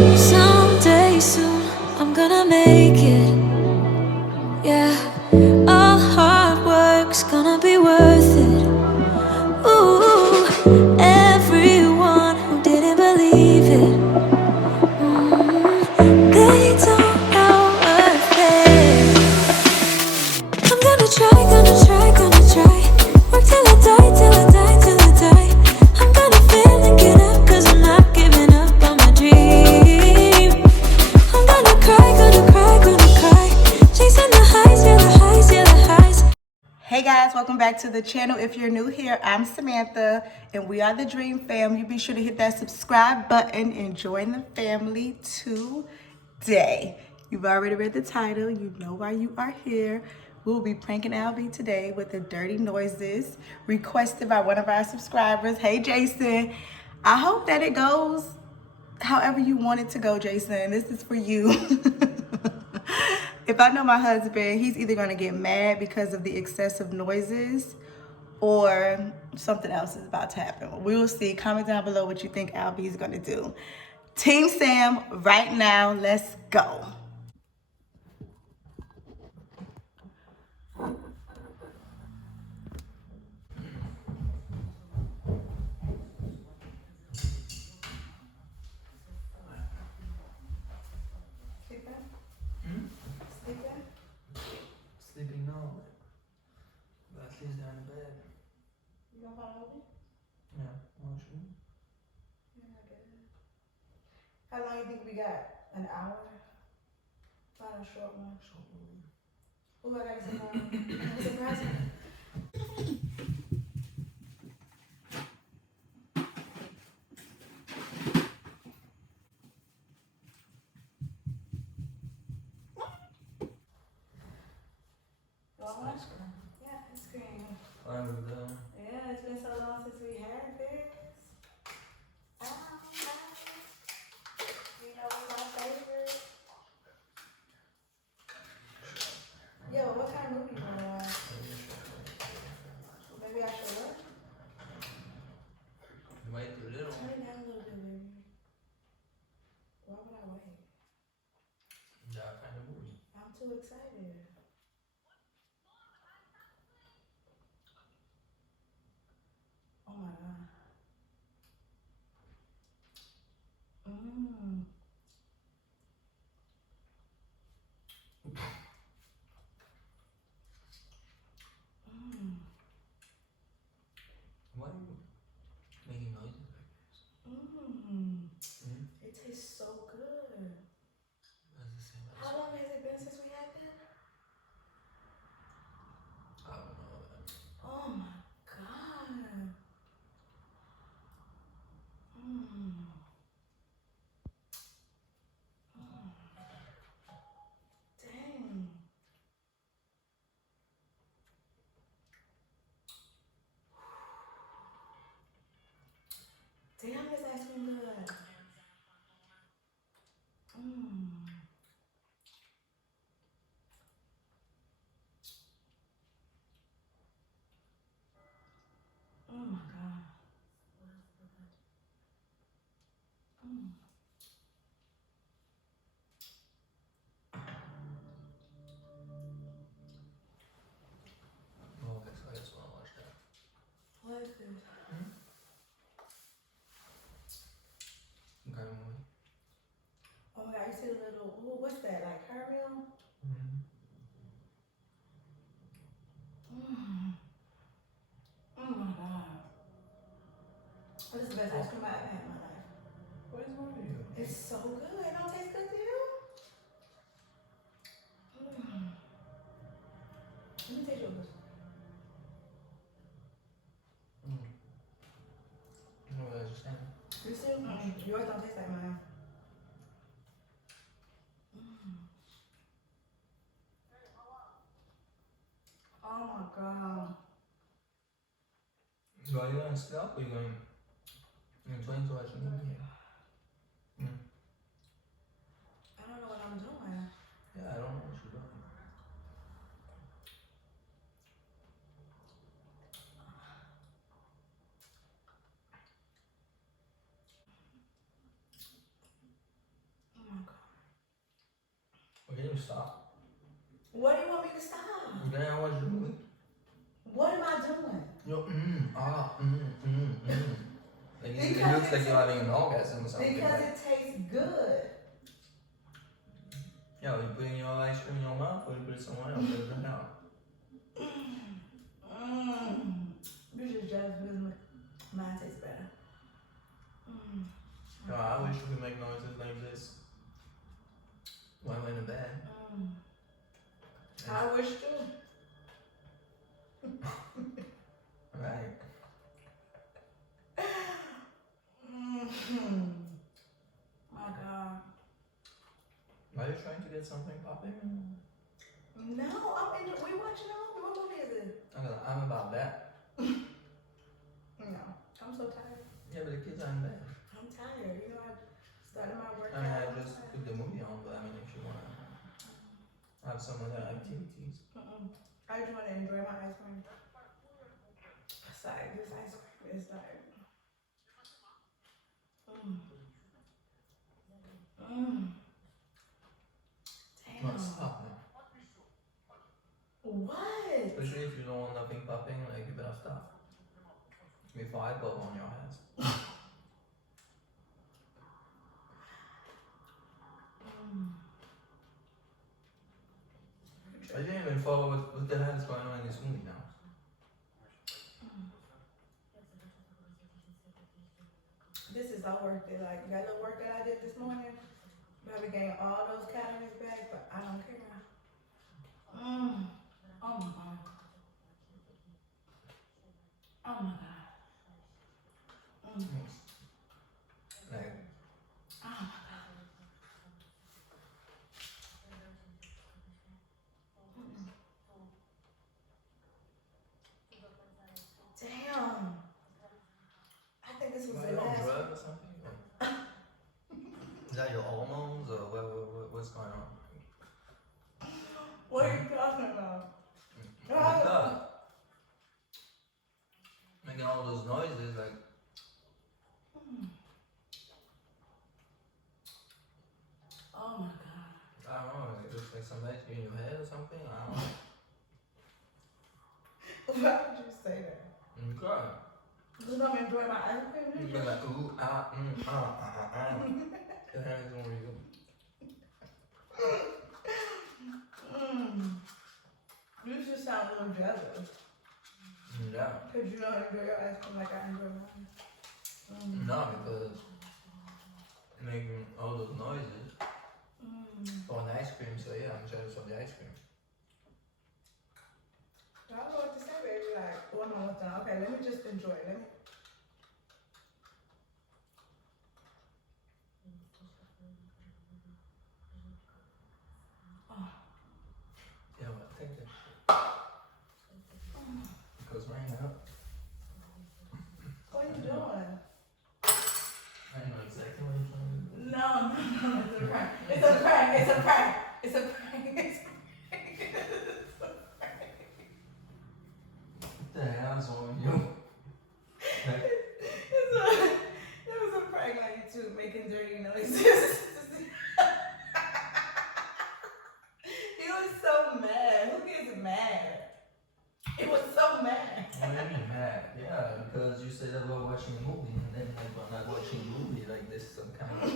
Someday soon I'm gonna make it. Yeah, all hard work's gonna be worth it. Ooh, everyone who didn't believe it, they don't know a thing. I'm gonna try, gonna try, gonna try. Work till I die, till I die, till I die. I'm gonna fail and get up, 'cause I'm not giving up on my dream. I'm gonna cry, gonna cry, gonna cry. Chasing the highs, yeah, the highs, yeah, the highs. Hey guys, welcome back to the channel. If you're new here, I'm Samantha and we are the Dream Fam. You be sure to hit that subscribe button and join the family today. You've already read the title, you know why you are here. We'll be pranking LB today with the dirty noises requested by one of our subscribers. Hey Jason, I hope that it goes however you want it to go, Jason. This is for you. If I know my husband, he's either gonna get mad because of the excessive noises or something else is about to happen. We will see. Comment down below what you think Albie is gonna do. Team Sam, right now, let's go. Sleeping now, but at least they're in bed. You gonna follow me? Yeah, watching. Yeah, I get it. How long you think we got? An hour? Not a short one. Short movie. Ooh, I got some surprise. Ice cream. Yeah, ice cream. Finally done. Yeah, it's been so long since we had this. You know my favorite. Yo, what kind of movie you wanna watch? Maybe I should look. You might do a little. Turn it down a little bit, baby. Why would I wait? That kind of movie. I'm too excited. Oh my god. Mmm. Mmm. Why are you making noises like this? Mmm. Mm? It tastes so good. That's the same as. How long has it been since we had that? I don't know. Oh my god. Mmm. Dang. Damn, this ice cream good. Mmm. Oh my god. Mm. Oh, okay, so I just want to watch that. What is this? What kind of movie? Oh my god, you see the little, ooh, what's that? Like caramel? Mm-hmm. Mmm. Oh my god. This is the best ice cream I've ever had in my life. What is wrong with you? It's so good. It don't taste good to you? Mmm. Let me taste yours. Mm. You know what I was just saying? You see? Yours don't taste like mine. Oh my god. So are you gonna stop or you going to watch a movie? Mm. I don't know what I'm doing. Yeah, I don't know what you're doing. stop? What do you want me to stop? Then I watch the movie. What am I doing? Yo, Like it looks like you're having an orgasm or something. Because it tastes good. Yeah, you putting your ice cream in your mouth or you put it somewhere else? Put it down. You should judge because mine tastes better. No, I wish we could make noises like this while we're in the bed. I wish too. Right. My God. Are you trying to get something popping? No, we watching a movie. What movie is it? I'm about that. No, I'm so tired. Yeah, but the kids are in bed. I'm tired. You know, I started my work. I mean, I just put the movie on, but I mean, if you want to have some other activities. I just want to enjoy my ice cream. Sorry, this ice cream is like. Damn. No, stop now. What? Especially if you don't want nothing popping, like you better stop. Before I blow on your hands. I didn't even follow what the hell is going on in this movie now. This is all worth it. Like that little work that I did this morning, probably gained all those calories back, but I don't care. Oh my God. Oh my God. Like, Oh my God. Damn. I think this was are the you on last. drugs or something? Is that your hormones or what's going on? What are you talking about? Wake up. Making all those noises like. Oh my God. I don't know, it looks like somebody's in your head or something. I don't know. Why would you say that? Okay. Because I'm enjoying my ice cream. You're like, ooh, Your hands on you. You just sound a little jealous. Yeah. Because you don't enjoy your ice cream like I enjoy mine. No, because making all those noises for an ice cream, so yeah, I'm jealous of the ice cream. I don't know what to say, baby. Like, one more time. Okay, let me just enjoy it. Let me. Yeah, but take that shit. Because right now, What are you doing? I know exactly what you're trying to do. No, it's a prank. It's a prank. It's a prank. It's a prank. It's a prank. What the hell is wrong with you? It was a prank on YouTube making dirty noises. He was so mad. Who gets mad? He was so mad. What do you mean mad? Yeah, because you said that we're watching a movie and then like we're not watching a movie, like this is some kind of.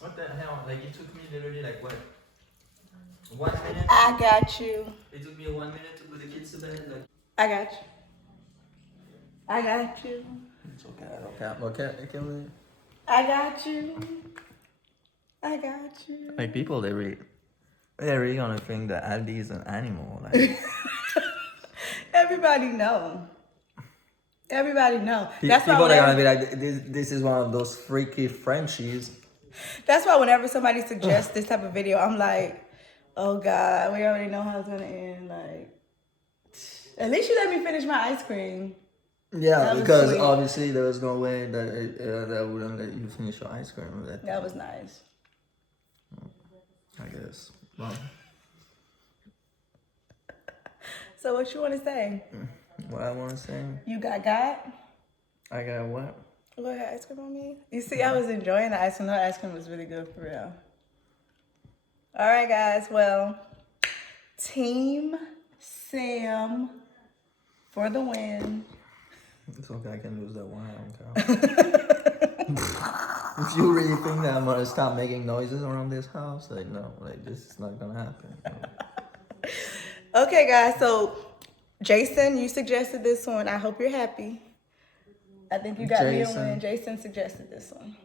What the hell? Like it took me literally like what? 1 minute? I got you. It took me 1 minute to put the kids to bed. Like I got you. I got you. it's okay. I don't count. Okay, can we? I got you. I got you. Like people, they're really gonna think that Aldi is an animal. Like Everybody know. Everybody know. people are gonna be like, this is one of those freaky Frenchies. That's why whenever somebody suggests this type of video, I'm like, oh God, we already know how it's gonna end. Like, at least you let me finish my ice cream. Yeah, was because sweet. obviously there was no way that that wouldn't let you finish your ice cream. That was nice. I guess. Well, So what you want to say? what I want to say, You got? I got what? What, ice cream on me? You see, I was enjoying the ice cream. The ice cream was really good for real. All right, guys. Well, Team Sam for the win. It's okay, I can lose that one. I don't care. If you really think that I'm gonna stop making noises around this house, like no, like this is not gonna happen. Okay, guys. So, Jason, you suggested this one. I hope you're happy. I think you got me a win. Jason suggested this one.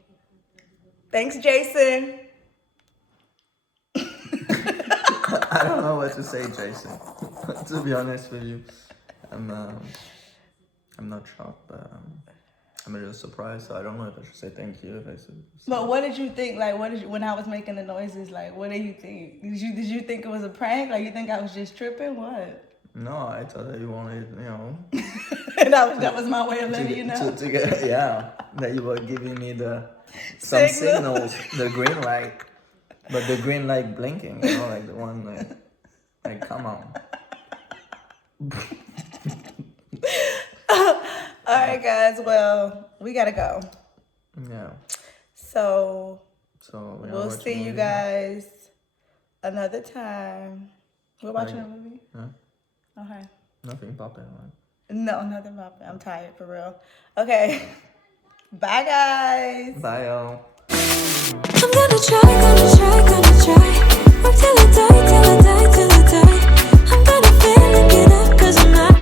Thanks, Jason. I don't know what to say, Jason. To be honest with you, I'm not shocked, but I'm a little surprised. So I don't know if I should say thank you. If I should. But what did you think? Like, what did you, when I was making the noises? Like, what did you think? Did you think it was a prank? Like, you think I was just tripping? What? No, I thought that you wanted, you know. And that was my way of letting you know. To get, yeah, that you were giving me some signals, the green light, but the green light blinking, you know, like the one like come on. All right, guys. Well, we gotta go. Yeah. So we'll see you guys another time. We're watching a movie. Huh? Okay. Nothing popping, right? No, nothing popping. I'm tired for real. Okay. Bye, guys. Bye, y'all. I'm gonna try. Work till I die, till I die.